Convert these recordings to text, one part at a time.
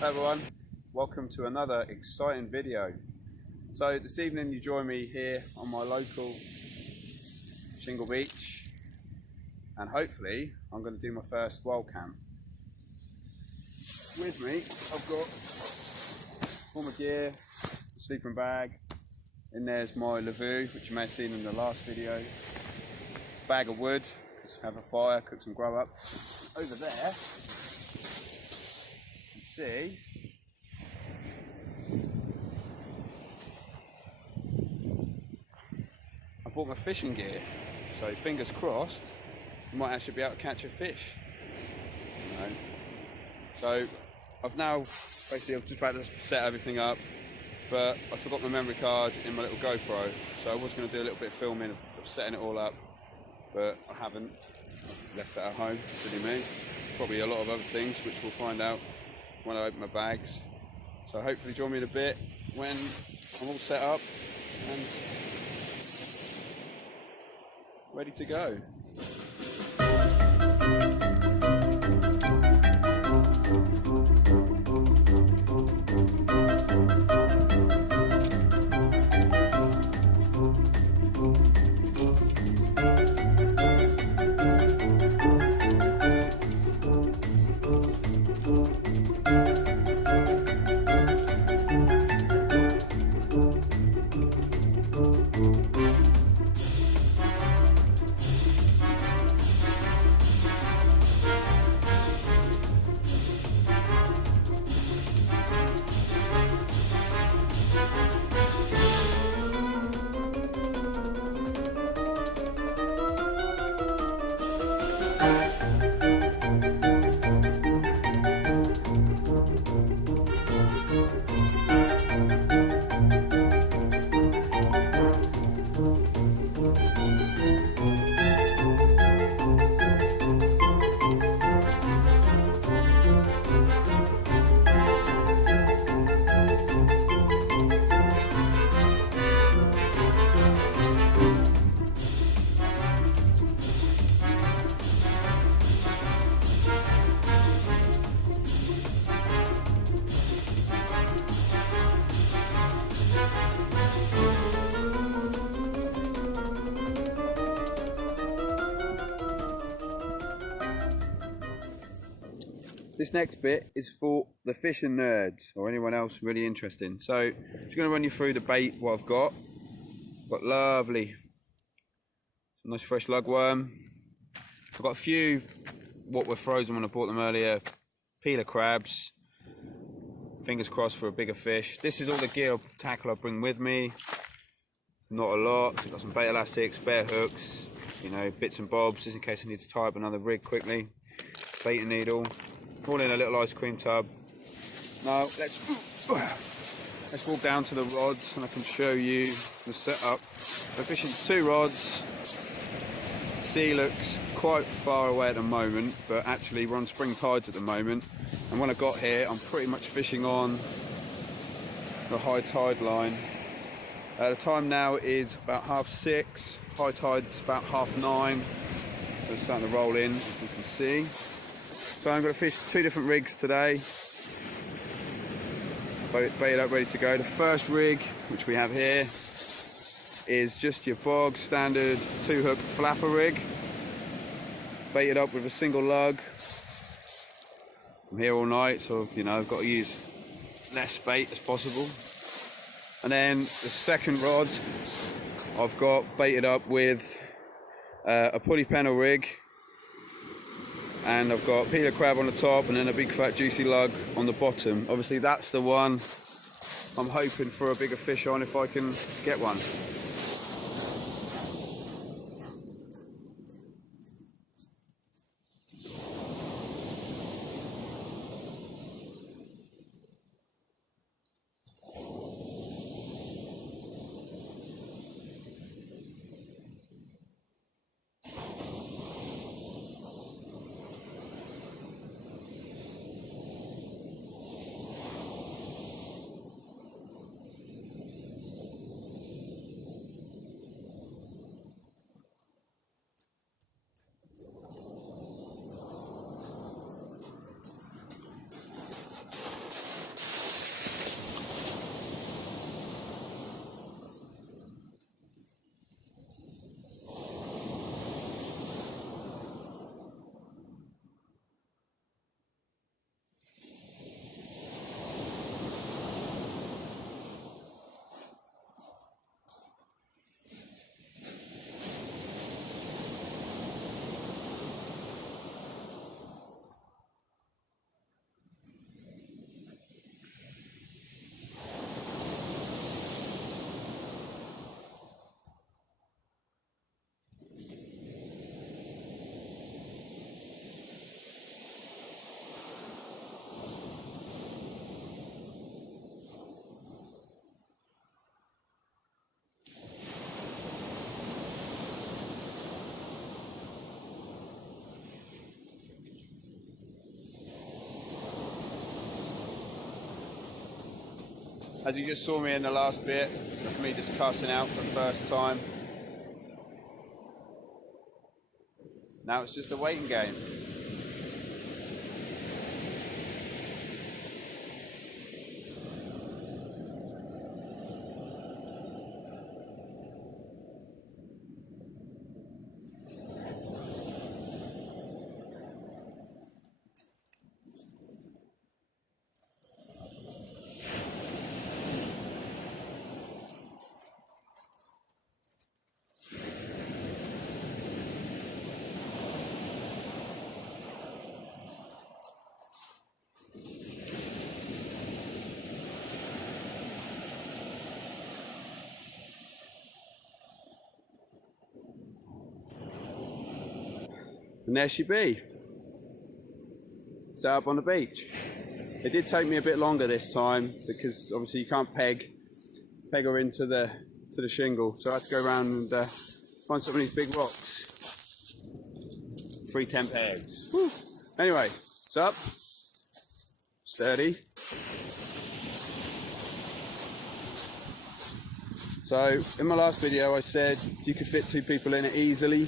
Hey everyone, welcome to another exciting video. So this evening you join me here on my local Shingle Beach, and hopefully I'm going to do my first wild camp. With me I've got all my gear, sleeping bag, in there's my Lavoo, which you may have seen in the last video, bag of wood, because have a fire, cook some grub up. Over there you can see I bought my fishing gear, so fingers crossed I might actually be able to catch a fish. So I've just about to set everything up, but I forgot my memory card in my little GoPro, so I was going to do a little bit of filming of setting it all up, but I haven't. I've left that at home, silly me. Probably a lot of other things which we'll find out when I open my bags. So hopefully join me in a bit when I'm all set up and ready to go. This next bit is for the fishing nerds or anyone else really interested. So I'm just going to run you through the bait, what I've got. Got lovely, some nice fresh lugworm. I've got a few what were frozen when I bought them earlier, peeler crabs. Fingers crossed for a bigger fish. This is all the gear tackle I bring with me. Not a lot. I've got some bait elastics, spare hooks, you know, bits and bobs just in case I need to tie up another rig quickly. Baiting needle. All in a little ice cream tub. Now let's walk down to the rods and I can show you the setup. I'm fishing 2 rods. The sea looks quite far away at the moment, but actually we're on spring tides at the moment. And when I got here, I'm pretty much fishing on the high tide line. The time now is about 6:30. High tide's about 9:30. So it's starting to roll in, as you can see. So I'm going to fish 2 different rigs today. Baited up, ready to go. The first rig, which we have here, is just your bog standard 2-hook flapper rig. Baited up with a single lug. I'm here all night, so you know I've got to use less bait as possible. And then the second rod, I've got baited up with a pulley pennel rig. And I've got peeler crab on the top and then a big fat juicy lug on the bottom. Obviously that's the one I'm hoping for a bigger fish on if I can get one. as you just saw me in the last bit, of me just casting out for the first time. Now it's just a waiting game. And there she be, set up on the beach. It did take me a bit longer this time because obviously you can't peg her into the shingle, so I had to go around and find some of these big rocks. 310 pegs. Woo. Anyway, it's up, sturdy. So in my last video I said you could fit 2 people in it easily.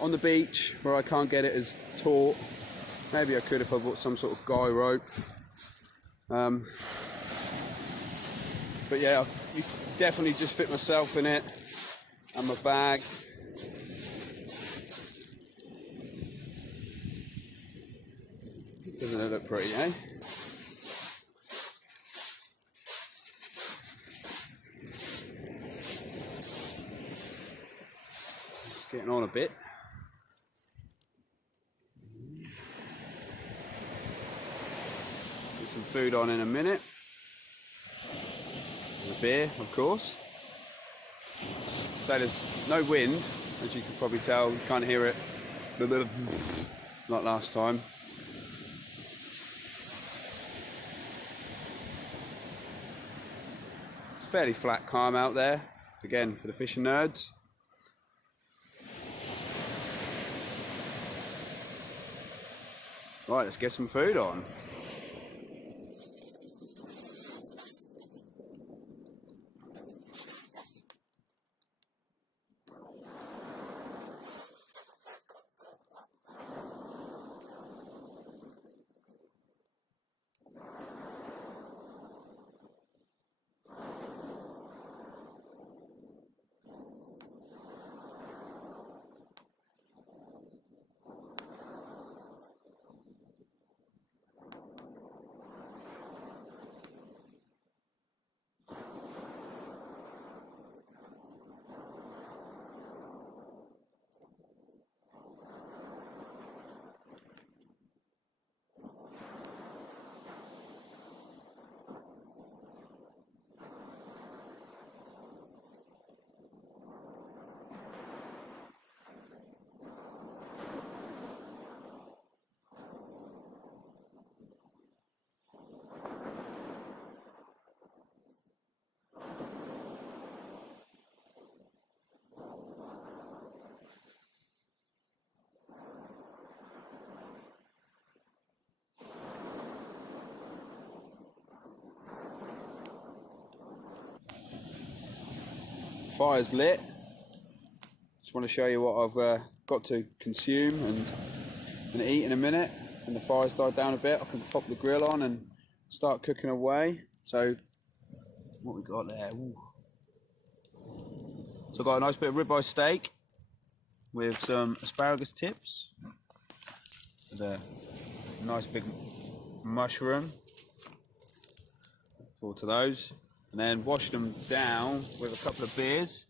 On the beach where I can't get it as taut, maybe I could if I bought some sort of guy rope. But yeah, you definitely just fit myself in it and my bag. Doesn't it look pretty, eh? It's getting on a bit. Get some food on in a minute. And a beer, of course. So there's no wind, as you can probably tell. You can't hear it like last time. It's fairly flat, calm out there. Again, for the fishing nerds. Right, let's get some food on. Fire's lit. Just want to show you what I've got to consume and eat in a minute. And the fire's died down a bit, I can pop the grill on and start cooking away. So what we got there? Ooh. So I've got a nice bit of ribeye steak with some asparagus tips, with a nice big mushroom. Forward to those. And then wash them down with a couple of beers.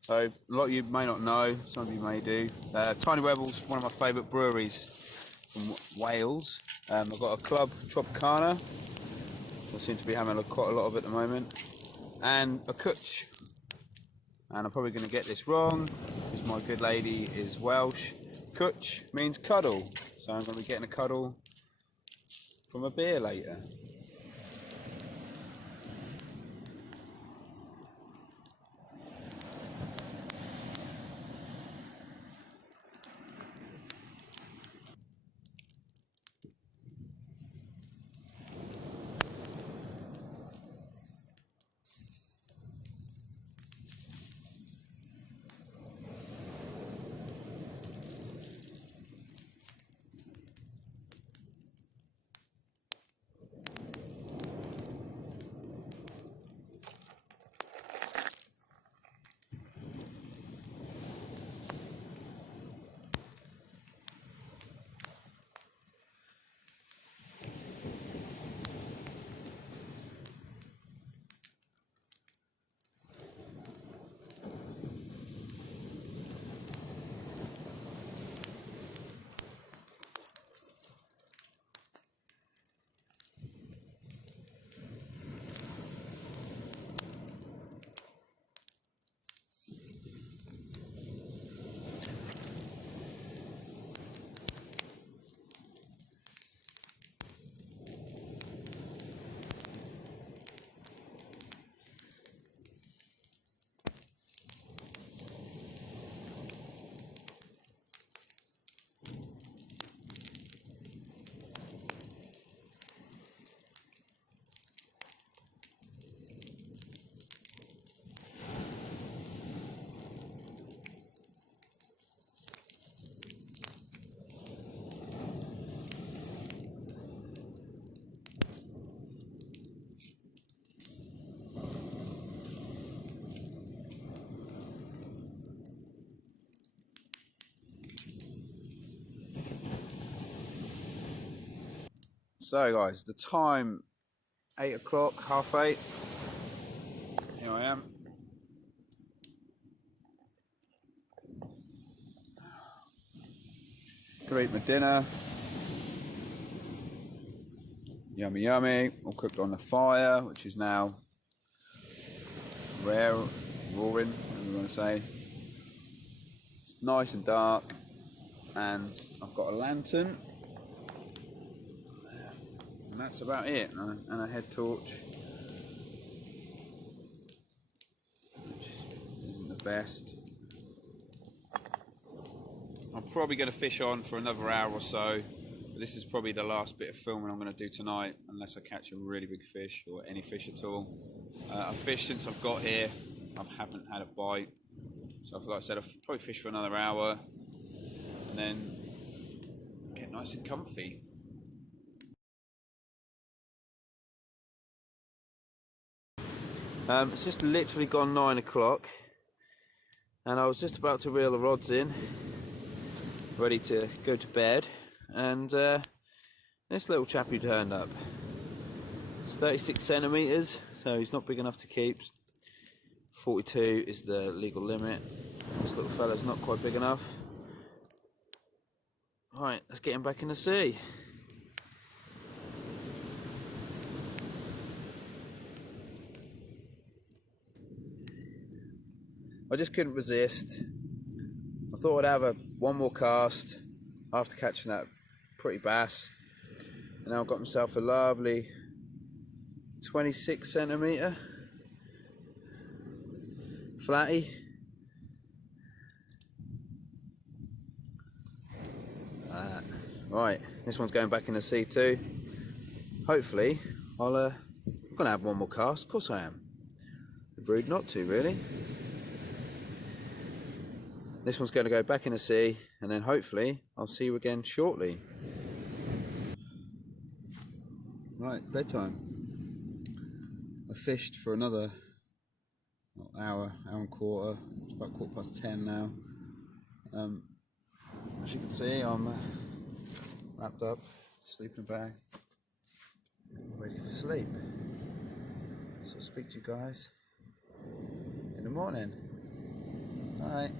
So a lot of you may not know, some of you may do. Tiny Rebel's one of my favourite breweries from Wales. I've got a Club Tropicana, I seem to be having quite a lot of it at the moment, and a Cwtch. And I'm probably going to get this wrong, because my good lady is Welsh. Cwtch means cuddle, so I'm going to be getting a cuddle from a beer later. So guys, the time 8 o'clock, half 8. Here I am. Gonna eat my dinner. Yummy, yummy. All cooked on the fire, which is now roaring, whatever you want to say. It's nice and dark, and I've got a lantern, and that's about it. And a head torch, which isn't the best. I'm probably going to fish on for another hour or so. But this is probably the last bit of filming I'm going to do tonight, unless I catch a really big fish or any fish at all. I've fished since I've got here. I haven't had a bite. So like I said, I'll probably fish for another hour and then get nice and comfy. It's just literally gone 9 o'clock and I was just about to reel the rods in, ready to go to bed, and this little chappie turned up. It's 36 centimetres, so he's not big enough to keep. 42 is the legal limit. This little fella's not quite big enough. Right, let's get him back in the sea. I just couldn't resist. I thought I'd have one more cast after catching that pretty bass. And now I've got myself a lovely 26 centimetre flatty. Right, this one's going back in the sea too. Hopefully, I'm gonna have one more cast. Of course I am. Rude not to, really. This one's going to go back in the sea, and then hopefully I'll see you again shortly. Right, bedtime. I fished for another hour and a quarter. It's about 10:15 now. As you can see, I'm wrapped up, sleeping bag, ready for sleep. So I'll speak to you guys in the morning. Night.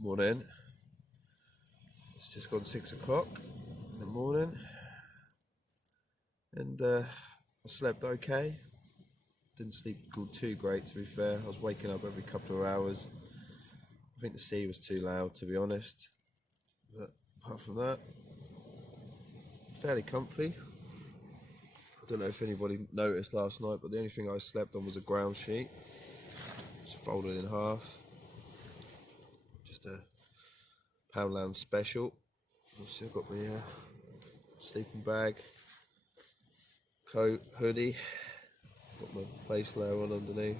Morning. It's just gone 6 o'clock in the morning, and I slept okay. Didn't sleep too great, to be fair. I was waking up every couple of hours. I think the sea was too loud, to be honest. But apart from that, fairly comfy. I don't know if anybody noticed last night, but the only thing I slept on was a ground sheet. It's folded in half. Just a Poundland special. Obviously I've got my sleeping bag, coat, hoodie, got my base layer on underneath.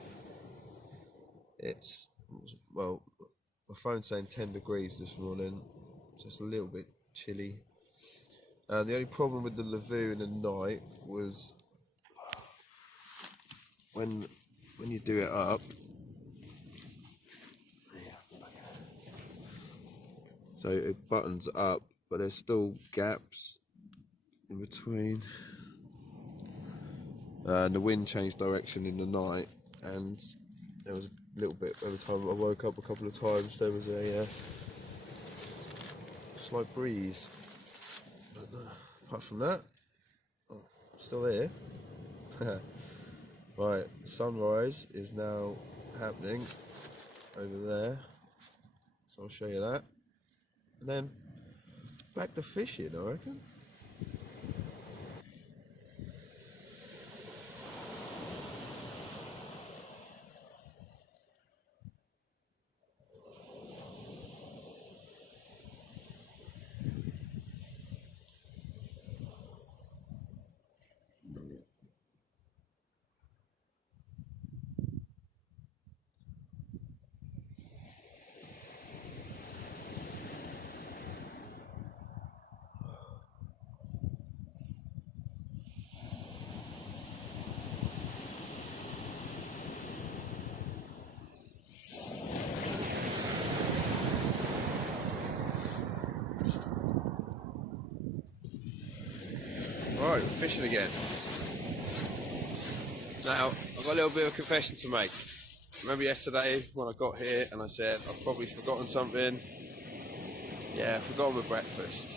It's, well, my phone's saying 10 degrees this morning, so it's a little bit chilly. And the only problem with the lagoon at night was when you do it up, so it buttons up, but there's still gaps in between. And the wind changed direction in the night, and there was a little bit, by the time I woke up a couple of times, there was a slight breeze. But apart from that, still here. Right, sunrise is now happening over there, so I'll show you that. And then back to fishing, I reckon. Right, we're fishing again. Now, I've got a little bit of a confession to make. Remember yesterday when I got here and I said I've probably forgotten something? Yeah, I forgot my breakfast.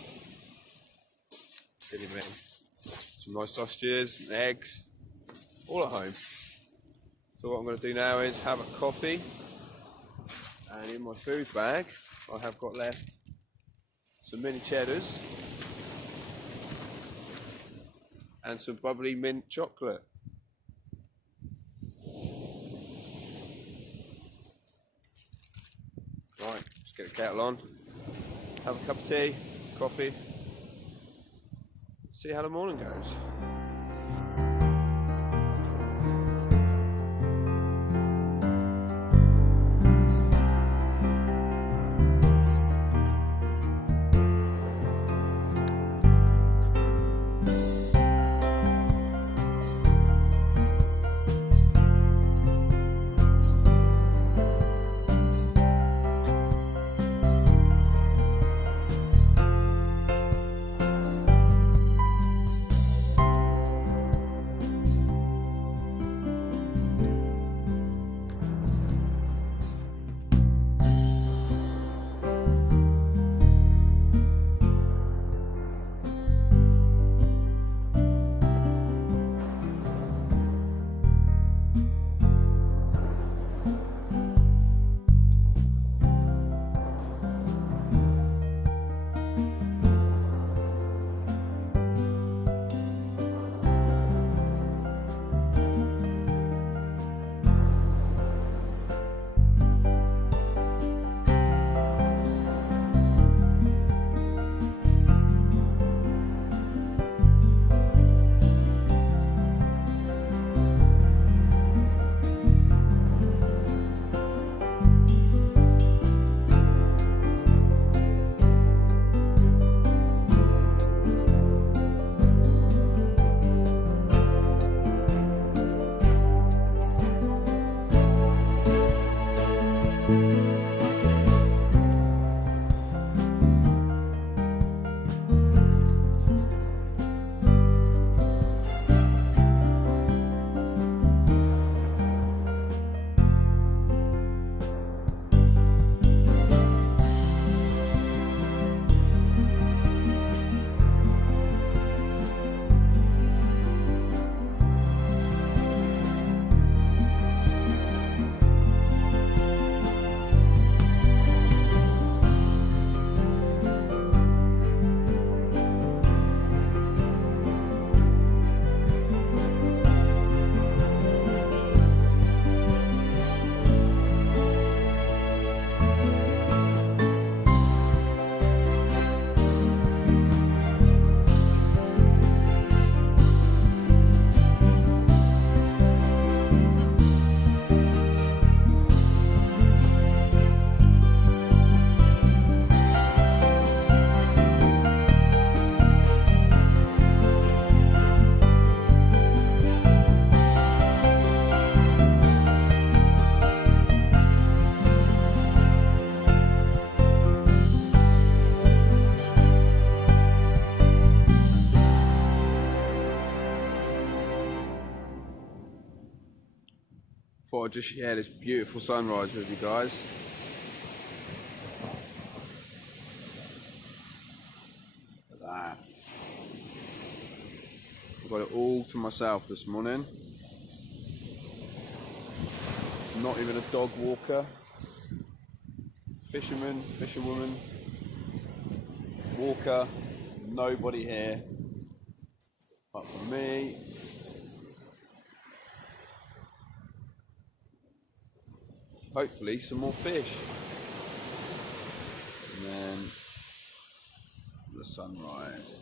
Silly me. Some nice sausages and eggs, all at home. So what I'm going to do now is have a coffee, and in my food bag I have got left some mini cheddars and some bubbly mint chocolate. Right, let's get the kettle on, have a cup of tea, coffee, see how the morning goes. Thought I'd just share this beautiful sunrise with you guys. Look at that. I've got it all to myself this morning. Not even a dog walker. Fisherman, fisherwoman, walker, nobody here apart from me. Hopefully some more fish. And then the sunrise.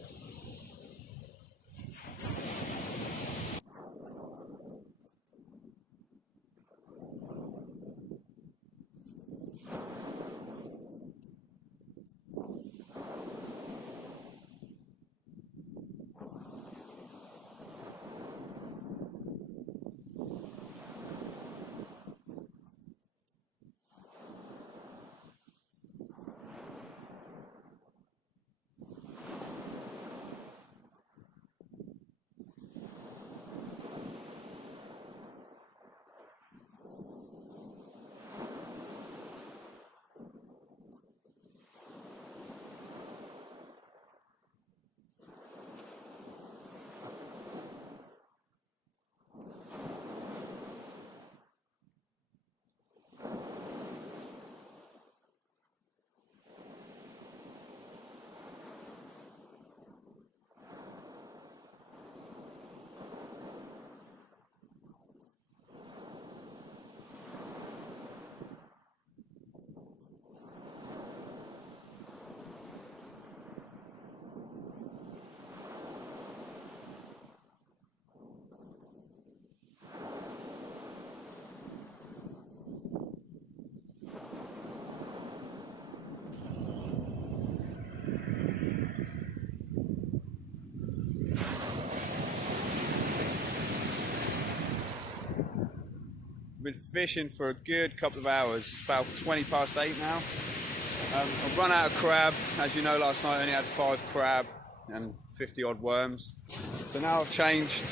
I've been fishing for a good couple of hours. It's about 20 past 8 now. I've run out of crab. As you know, last night I only had 5 crab and 50 odd worms. So now I've changed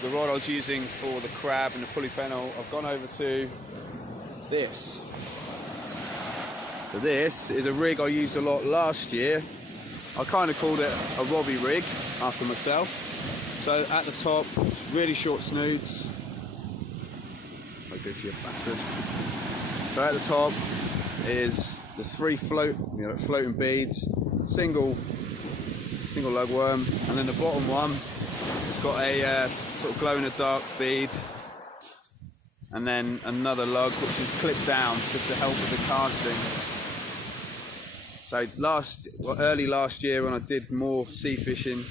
the rod I was using for the crab and the pulley pennel. I've gone over to this. So this is a rig I used a lot last year. I kind of called it a Robbie rig after myself. So at the top, really short snoods. I'll go to you, bastard. So at the top there's 3 floating beads, single lugworm, and then the bottom one has got a sort of glow in the dark bead, and then another lug which is clipped down just to help with the casting. So early last year when I did more sea fishing,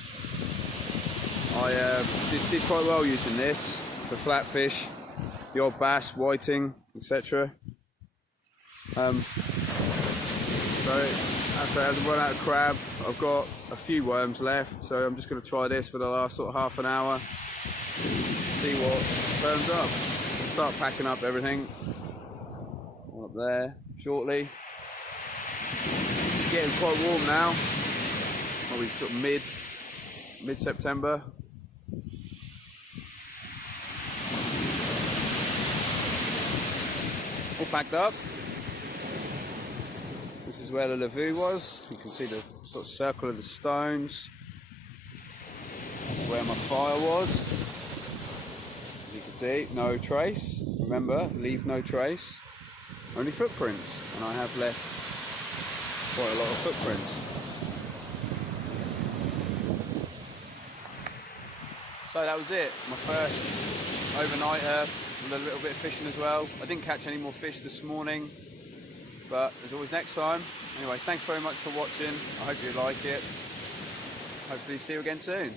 I did quite well using this for flatfish, the odd bass, whiting, etc. So as I've run out of crab, I've got a few worms left, so I'm just going to try this for the last sort of half an hour, see what turns up. I'll start packing up everything. Up there shortly. It's getting quite warm now, probably sort of mid-September. All packed up. This is where the Lavoo was. You can see the sort of circle of the stones. That's where my fire was. As you can see, no trace. Remember, leave no trace. Only footprints. And I have left quite a lot of footprints. So that was it. My first overnighter with a little bit of fishing as well. I didn't catch any more fish this morning, but there's always next time. Anyway, thanks very much for watching. I hope you like it. Hopefully see you again soon.